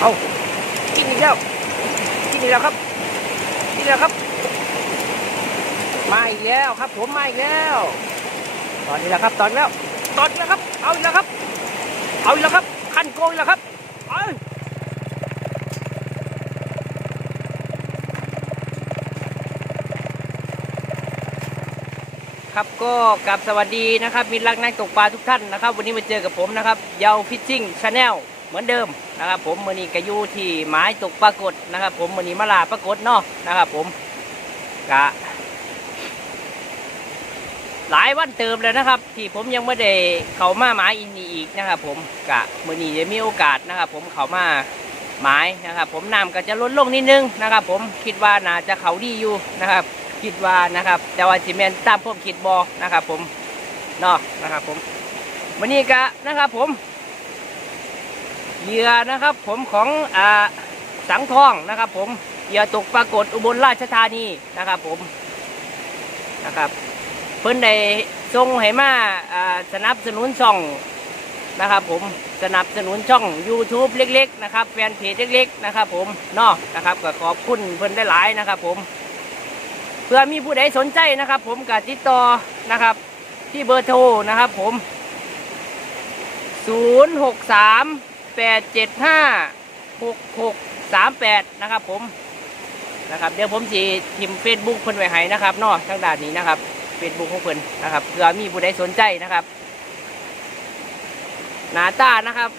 เอากินอีกแล้ว กินอีกแล้วครับ กินอีกแล้วครับ มาอีกแล้วครับ ผมมาอีกแล้ว ตอนนี้แหละครับ ตอนแล้ว ตอนนี้แล้วครับ เอาอีกแล้วครับ เอาอีกแล้วครับ ขั้นโกงอีกแล้วครับครับก็กลับสวัสดีนะครับมิตรรักนักตกปลาทุกท่านนะครับ วันนี้มาเจอกับผมนะครับ เยาฟิชชิ่งชาแนล เหมือนเดิมนะครับ ผมมือนี้กระยูที่หมายตกปลากดนะครับ ผมมือนี้มาลาปลากดเนาะนะครับ ผมกะหลายวันเติมแล้วนะครับ ที่ผมยังไม่ได้เข้ามาหมายอินนีอีกนะครับ ผมกะมือนี้จะมีโอกาสนะครับ ผมเข้ามาหมายนะครับ ผมน้ำก็จะลดลงนิดนึงนะครับ ผมคิดว่าน่าจะเขาดีอยู่นะครับ คิดว่านะครับ แต่ว่าจิเมนตามผมคิดบอนะครับ ผมเนาะนะครับ ผมวันนี้กะนะครับ ผม เหยื่อนะครับ ผมของอ่าสังทองนะครับ ผมเหยื่อตกปรากฏอุบลราชธานีนะครับ ผมนะครับ เพิ่นได้ส่งให้มาอ่าสนับสนุนช่องนะครับ ผมสนับสนุนช่อง YouTube เล็ก ๆ นะครับแฟนเพจเล็ก ๆ นะครับ ผมเนาะนะครับก็ขอบคุณเพิ่นได้หลายนะครับ ผม เพื่อมีผู้ใดสนใจนะครับ ผมก็ติดต่อนะครับ ที่เบอร์โทรนะครับ ผม 0 6 3 8 7 5 6 6 3 8นะครับผมนะครับเดี๋ยวผมจะทิมเฟซบุ๊กเพิ่นไว้ให้นะครับนอกทางด้านนี้นะครับเฟซบุ๊กของเพิ่นนะครับเพื่อมีผู้ใดสนใจนะครับหนาตานะครับ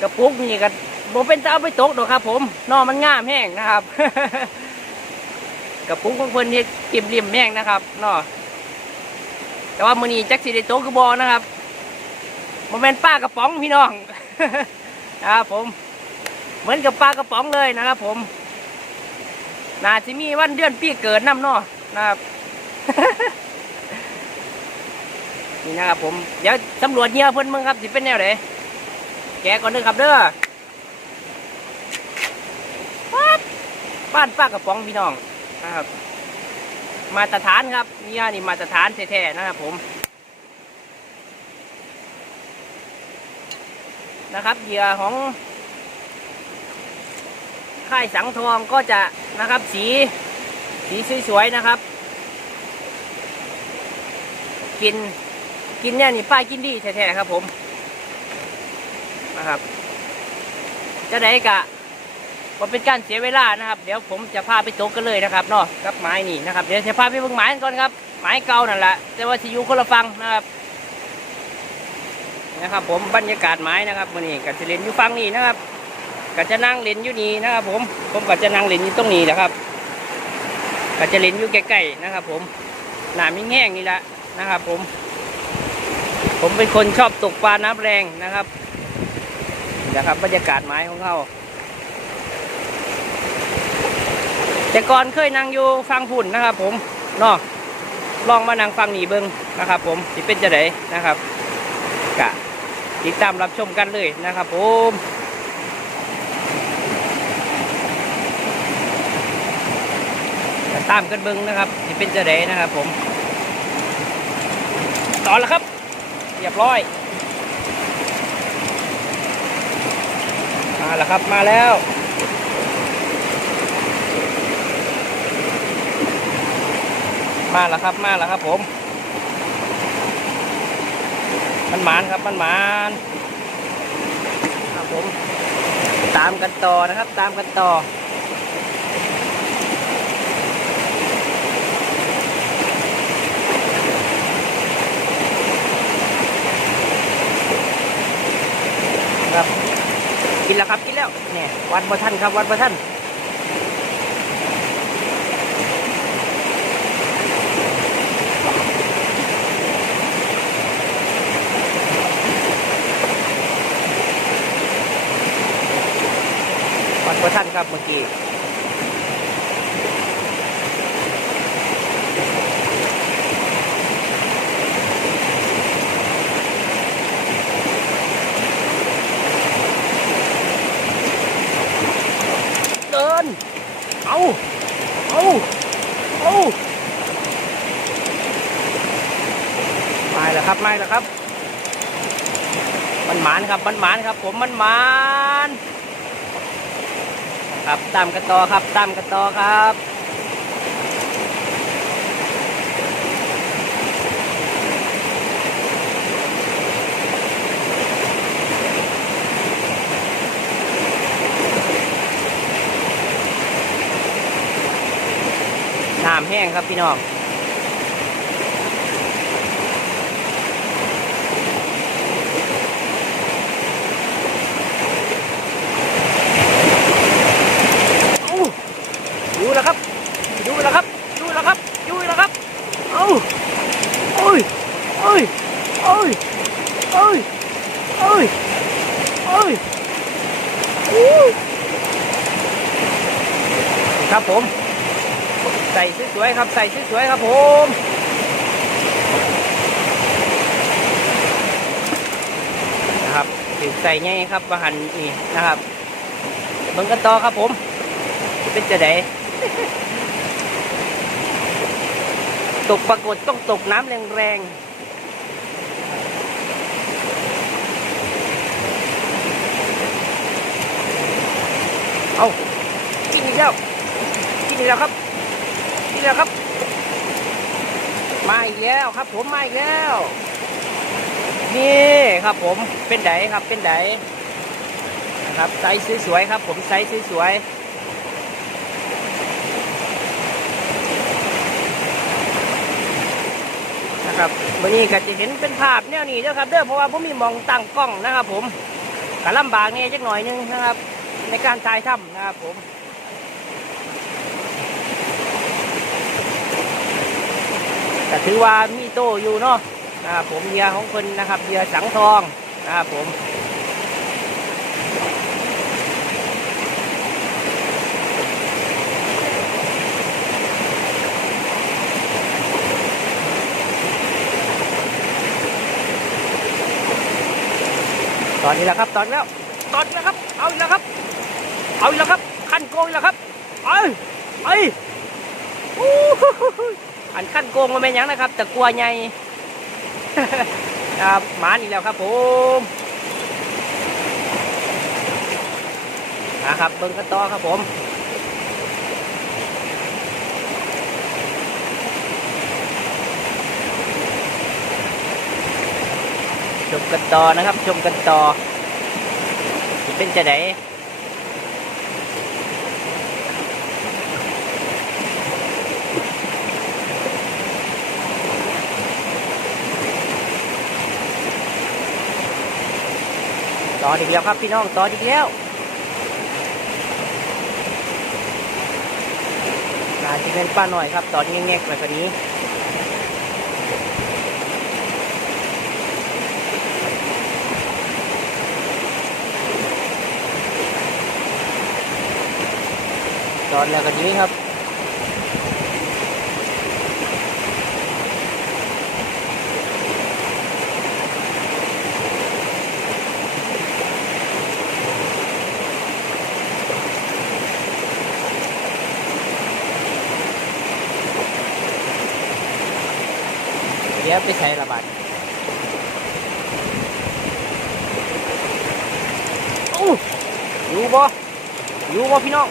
กระปุกนี่ก็บ่เป็นตาเอาไปตกดอกครับ ผมนอมันงามแห้งนะครับกับปุ้งของเพิ่นเฮ็ดกิมริมแม่งนะครับนาะแต่ว่ามือนี้จักสิได้โตคือบอนะครับโมันเป็นป้ากระป๋องพี่น้อง นะครับผม เหมือนกับปลากระป๋องเลยนะครับผมน่าจะมีวันเดือนปีเกิดน้ำนาะนะครับนี่นะครับผมเดี๋ยวตำรวจเงียเพิ่อนมึงครับสิเป็นแนวไหนแกก่อนเด้อครับเด้อบบ้านป้ากระป๋องพี่น้องนะครับ มาตรฐานครับนี่นี่มาตรฐานแท้ๆนะครับผม นะครับเหยื่อของค่ายสังทองก็จะนะครับสีสีสวยๆนะครับ กินกินเนี่ยนี่ป้ายกินดีแท้ๆครับผมนะครับ จะได้กะว่าเป็นการเสียเวลานะครับ เดี๋ยวผมจะพาไปตกกันเลยนะครับเนาะกับไม้นี่นะครับเดี๋ยวจะพาไปเบิ่งไม้กันก่อนครับไม้เก่านั่นแหละแต่ว่าสิอยู่คนละฟังนะครับ นะครับ ผมบรรยากาศไม้นะครับมื่อนี้ก็จะเล่นอยู่ฟังนี่นะครับก็จะนั่งเล่นอยู่นี่นะครับ ผมผมก็จะนั่งเล่นอยู่ตรงนี้แหละครับก็จะเล่นอยู่ใกล้ๆนะครับ ผมหนามิแห้งนี่แหละนะครับ ผม ผมเป็นคนชอบตกปลาน้ำแรงนะครับนะครับบรรยากาศไม้ของเขาแต่ก่อนเคยนั่งอยู่ฟังฝุ่นนะครับ ผมนาะลองมานั่งฟังหนีเบิ้งนะครับ ผมสิเป็นจะไดนนะครับ ติดตามรับชมกันเลยนะครับผมตามกันเบิงนะครับสิเป็นจะไดนะครับผมต่อแล้วครับเรียบร้อย มาแล้วครับมาแล้วมาแล้วครับมาแล้วครับผม มันหมานครับมันหมานครับผมตามกันต่อนะครับ ตามกันต่อครับกินแล้วครับกินแล้วเนี่ยวัดบ่ท่านครับวัดบ่ท่าน วัดพระครับเมื่อกี้เดิน เอาเอาเอาไม่แล้วครับไม่แล้วครับ มันหมานครับ มันหมานครับ ผมมันหมาน ครับตามกันต่อครับตามกันต่อครับน้ำแห้งครับพี่น้อง เอาดูแล้วครับ ดูแล้วครับ ดูแล้วครับ ดูแล้วครับ เอาโอ้ยโอ้ยโอ้ยโอ้ยโอ้ยโอ้ยอู้ครับผม ใส่สวยๆครับ ใส่สวยๆครับผมนะครับถึงใส่ไงครับประหันนี่นะครับเบิ่งกันต่อครับผมเป็นจะไดตกปรากฏต้องตกน้ำแรงๆเอากินอีกแล้วกินอีกแล้วครับกินอีกแล้วครับ มาอีกแล้วครับ ผมมาอีกแล้ว นี่ครับผมเป็นไดครับเป็นไดนะครับไซส์สวยๆครับ ผมไซส์สวยๆนะครับวันนี้ก็จะเห็นเป็นภาพแนวนี้นะครับเด้อเพราะว่าผมมีมองตั้งกล้องนะครับ ผมก็ลำบากเนี่ยจักหน่อยนึงนะครับ ในการถ่ายทำนะครับผม แต่ถือว่ามีโตอยู่เนาะนะครับผมเหยื่อของคนนะครับเหยื่อสังทองนะครับผมตอนนี้แหละครับตอนแล้วตอนนี้แล้วครับ เอาอีกแล้วครับ เอาอีกแล้วครับ ขั้นโกงแล้วครับ เอ้ยเอ้ยอู้หูหูหู อันขั้นโกงมันเป็นหยังนะครับ แต่กลัวใหญ่ครับหมาอีกแล้วครับผมนะครับเบิ่งกันต่อครับผมชมกันต่อนะครับชมกันต่อเป็นจะไหน ต่ออีกแล้วครับพี่น้องต่ออีกแล้วน่าจะเป็นป้าหน่อยครับต่อนแง่ๆแบบนี้ตอนแล้วก็นี้ครับ เดี๋ยวไปใช้ระบาดโอ้อยู่บ่อยู่บ่พี่น้อง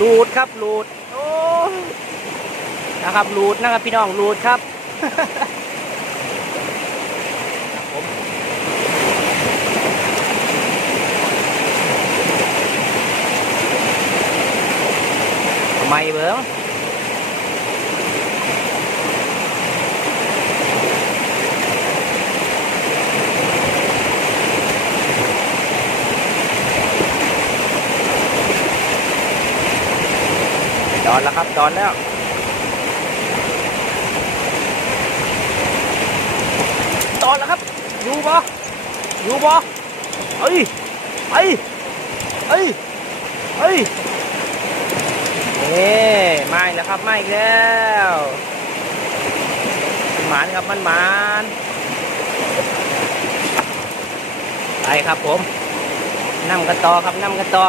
ลูดครับลูดโอ้นะครับลูดนะครับพี่น้องลูดครับผมทำไมเบิ้ง แล้วครับ ดอนแล้วตอนแล้วครับ อยู่บ่อยู่บ่เอ้ยเอ้ยเอ้ยเอ้ยเอ้มาอีกแล้วครับมาอีกแล้วมันหมานครับมันหมานไปครับผมนั่งกันต่อครับนั่งกันต่อ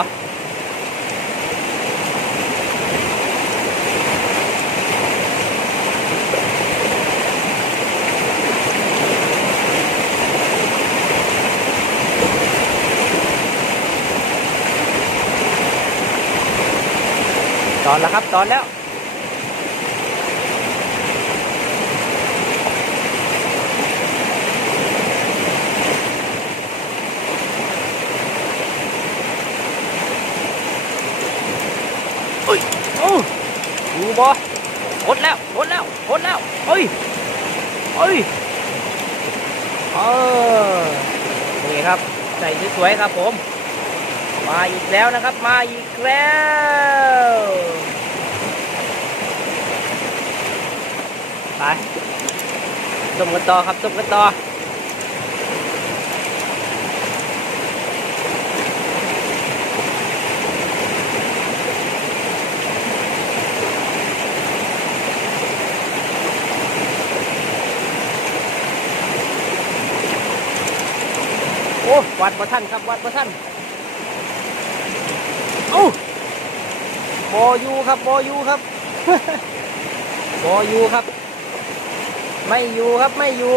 อนแล้วครับตอนแล้วเอ้ยโอ้อยู่บ่หดแล้วหดแล้วหดแล้วเอ้ยเอ้ยเออนี่ครับใส่สวยๆครับผม มาอีกแล้วนะครับ มาอีกแล้วไปต้มกันต่อครับต้มกันต่อโอ้วัดประท่านครับวัดประท่าน อ้าบอยูครับบอยูครับบอยูครับ ไม่อยู่ครับไม่อยู่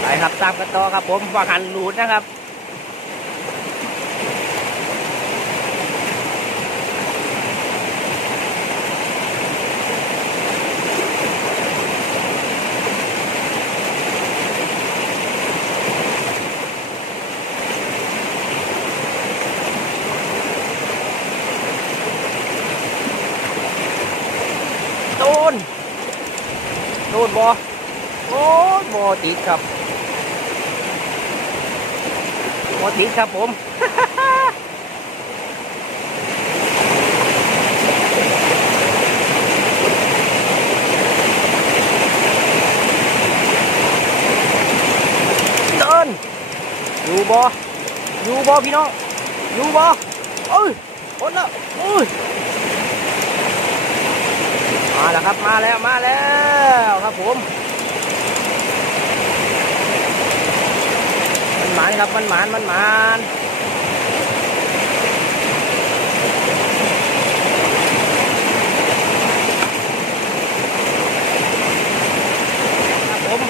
ไปครับตามกันต่อครับผมวางหันหลุดนะครับ นบอโอ้ยบอติดครับบอติดครับผมเดินอยู่บออยู่บอพี่น้องอยู่บอเอ้ยหมดล้วเอ้ย มาแล้วครับมาแล้วมาแล้วครับผม มันหมานครับมันหมานมันหมานครับผม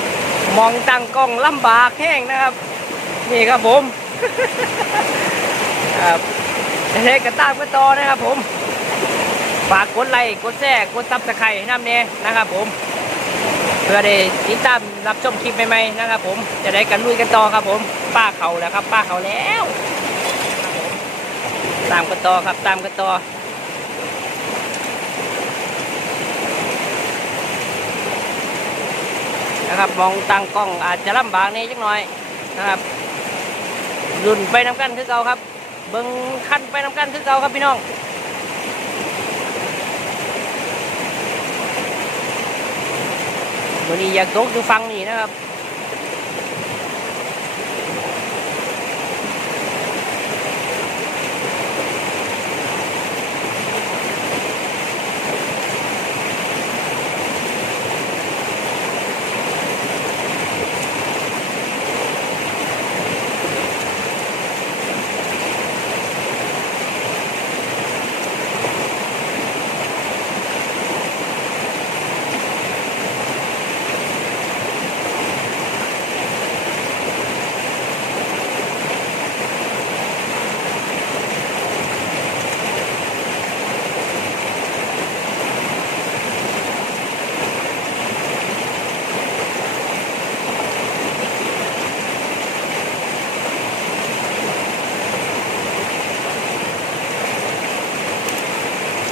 มองตั้งกล้องลำบากแห้งนะครับ นี่ครับผมครับเด็กก็ตามกันต่อนะครับผม ฝากกดไลค์กดแชร์กดซับสไครต์น้ำเน่นะครับผม เพื่อได้ติดตามรับชมคลิปใหม่ๆนะครับ ผมจะได้กันลุยกันต่อครับ ผมป้าเขาแล้วครับ ป้าเขาแล้วตามกันต่อครับตามกันต่อนะครับมองตั้งกล้องอาจจะลำบากนิดจักหน่อยนะครับรุ่นไปน้ำกันคือเก่าครับ เบิ้งคั้นไปน้ำกันคือเก่าครับพี่น้อง วันนี้อยาก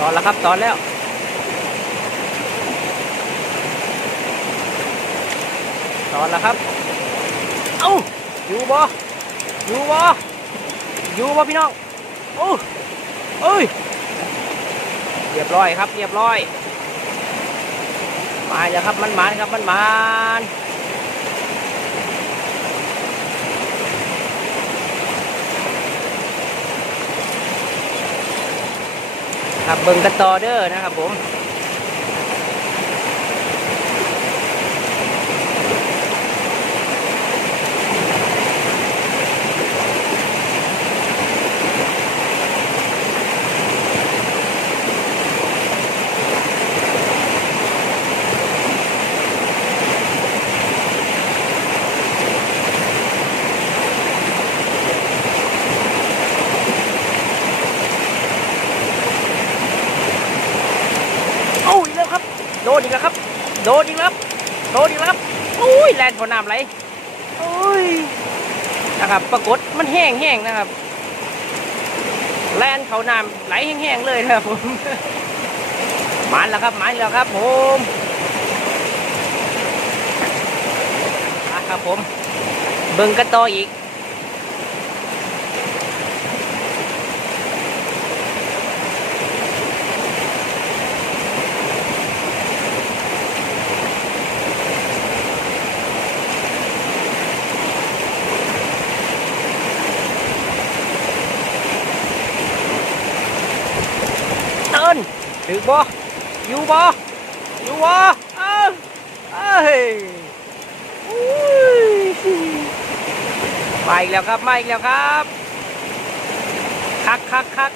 อยู่ฟังนี่นะครับตอนแล้วครับตอนแล้วตอนแล้วครับ เอ้าอยู่บ่อยู่บ่อยู่บ่พี่น้องโอ้เอ้ยเรียบร้อยครับเรียบร้อยมาแล้วครับมันมานครับมันมาน ครับเบิ่งกันต่อเด้อนะครับผม ค ดอีกแล้วครับ โดนดอีกแล้วครับอุ้ยแลนพอน้ำไหลอุ้ยนะครับ ปรากฏมันแห้งแห้งนะครับ แลนเขาน้ำไหลแห้งๆเลยนะครับผมมันแล้วครับมันแล้วครับผมอะครับผม เบิ่งกันต่ออีก เติ้น ถือบ่อยู่บ่อยู่บ่เอ้าเอ้ยอุ้ยมาอีกแล้วครับมาอีกแล้วครับคักคักคัก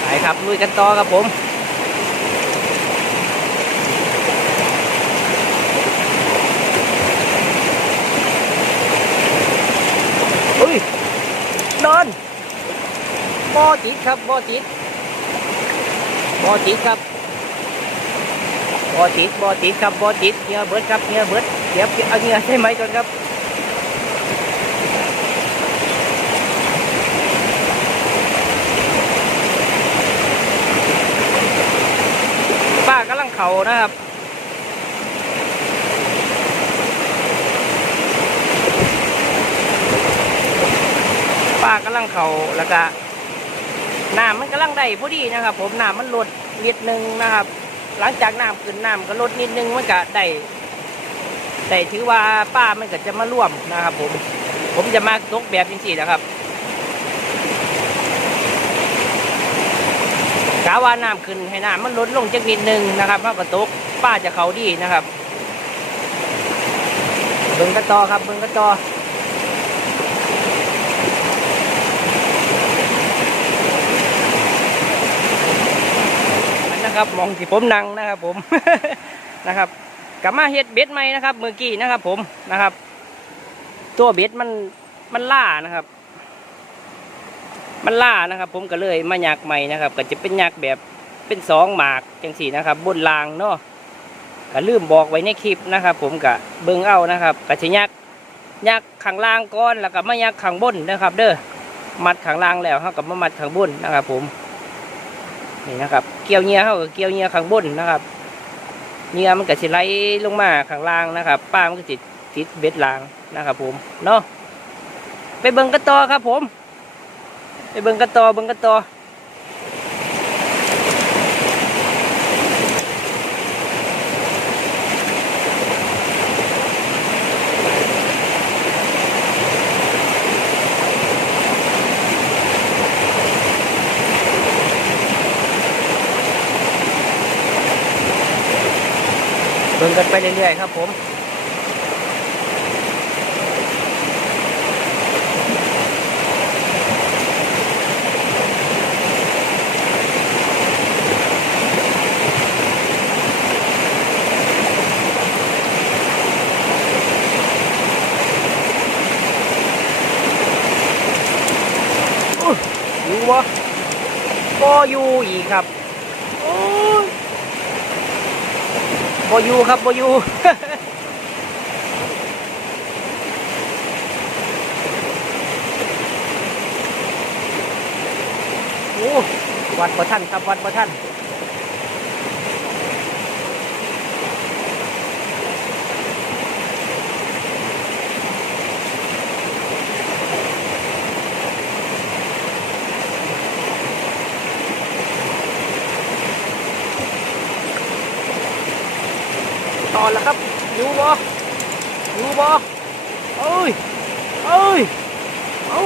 ไปครับลุยกันต่อครับผม อุ้ยเดิน บ่อจิตครับบ่อจิตบ่อจิตครับบ่อจิตบ่อจิตครับบ่อจิตเงียเบิดครับเงียเบิดเดี๋ยวเอาเงียใช่ไหมก่อนครับป้ากำลังเข่านะครับป้ากำลังเขาแล้วก็ น้ำมันกำลังได้พอดีนะครับ ผมน้ำมันลดนิดนึงนะครับ หลังจากน้ำขึ้นน้ำก็ลดนิดนึงมันก็ได้ได้ถือว่าป้ามันก็จะมาร่วมนะครับ ผม ผมจะมาตกแบบจริงๆนะครับกาว่าน้ำขึ้นให้น้ำมันลดลงจักนิดนึงนะครับมันก็ตกป้าจะเขาดีนะครับเบิ่งกระตอครับเบิ่งกระตอ นะครับมองที่ผมนั่งนะครับผมนะครับกลับมาเฮ็ดเบ็ดใหม่นะครับเมื่อกี้นะครับ ผมนะครับ ตัวเบ็ดมันมันล่านะครับ มันล่านะครับ ผมก็เลยมาหยักใหม่นะครับ ก็จะเป็นหยักแบบเป็นสองหมากจังสี่นะครับ บนรางเนาะก็ลืมบอกไว้ในคลิปนะครับ ผมก็เบิ่งเอานะครับก็จะหยักหยักข้างล่างก่อนแล้วก็มาหยักข้างบนนะครับ เด้อมัดข้างล่างแล้วเขาก็มามัดข้างบนนะครับ ผม นี่นะครับเกี่ยวเหงียเขาก็เกี่ยวเหงียข้างบนนะครับเหงียมันก็จะไหลลงมาข้างล่างนะครับ ป้ามันก็ติดติดเบ็ดล่างนะครับ ผมเนาะไปเบิ่งกระตอครับ ผม ไปเบิ่งกระตอเบิ่งกระตอ เบิ่งกันไปเรื่อยๆครับผมอุ๊ยอยู่บ่บ่อยู่อีกครับโอ้ย บอยู่ครับบอยู่โอ้วัดประท่านครับวัดประท่านตอนแล้วครับอยู่บ่ อยู่บ่เอ้ยเอ้ยเอ้า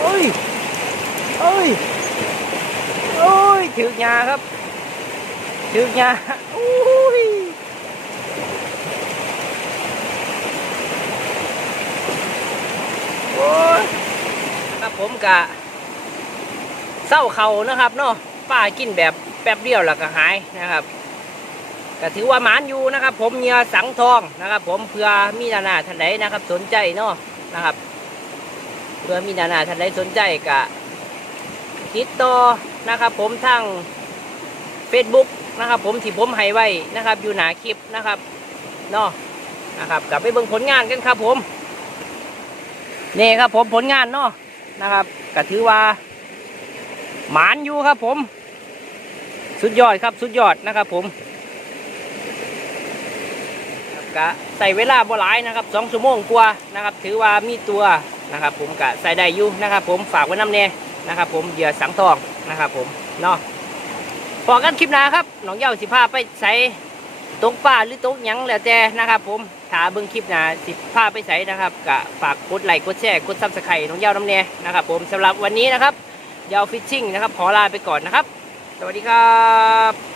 เอ้ยเอ้ยเอ้ยถือยาครับถือยาอุ้ยโอ้ยครับผมกะเศร้าเขานะครับเนาะป้ากินแบบแป๊บเดียวแล้วก็หายนะครับ ก็ถือว่าหมานอยู่นะครับ ผมเนียสังทองนะครับ ผมเพื่อมีนานาท่านใดนะครับ สนใจเนาะนะครับ เพื่อมีนานาท่านใดสนใจก็ติดต่อนะครับ ผมทาง Facebook นะครับ ผมที่ผมให้ไว้นะครับ อยู่หนาคลิปนะครับเนาะนะครับกลับไปเบิ่งผลงานกันครับ ผมนี่ครับ ผมผลงานเนาะนะครับก็ถือว่าหมานอยู่ครับ ผม สุดยอดครับสุดยอดนะครับ ผม กะใส่เวลาบ่หลายนะครับสองชั่วโมงกว่านะครับ ถือว่ามีตัวนะครับ ผมกะใส่ได้อยู่นะครับ ผมฝากไว้น้ำเนนะครับ ผมเหยื่อสังทองนะครับ ผมเนาะพอกันคลิปหน้าครับน้องเย้าสิพาไปใส่ตกปลาหรือตกหยังแล้วแต่นะครับ ผมถ้าเบิ่งคลิปหน้าสิพาไปใส่นะครับกะฝากกดไลค์กดแชร์กดซับสไครต์น้องเย้าน้ำเนนะครับ ผมสำหรับวันนี้นะครับเย้าฟิชชิ่งนะครับ ขอลาไปก่อนนะครับ สวัสดีครับ